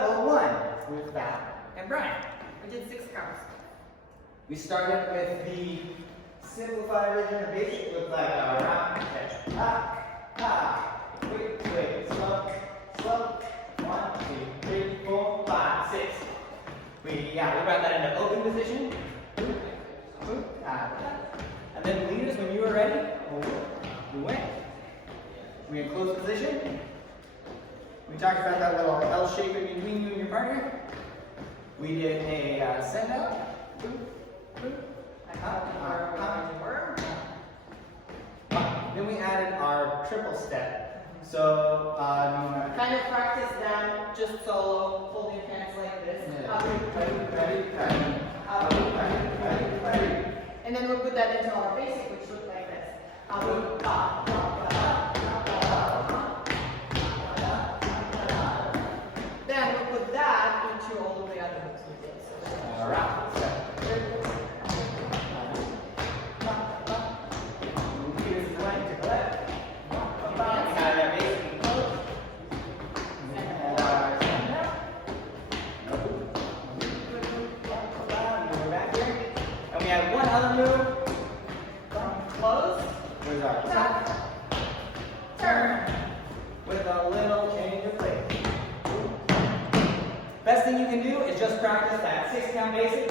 level 1 with that. And Brian. We did 6 counts. We started with the simplified version of basic, looked like a round catch. Ha, ha, quick, quick, slow, slow. 1, 2, 3, 4, 5, 6. We brought that into open position. And then leaders, when you were ready, we went. We in closed position. We talked about that little L shape in between you and your partner. We did a send out. Then we added our triple step. So, Kind of practice them just solo, holding your hands like this. ready. And then we'll put that into our basic, which looks like this. Then we'll put that into all of the other moves we did. So, All right. We have one other move. close. Where's our Tap. Turn. with a little change of pace. Best thing you can do is just practice that 6 count basic.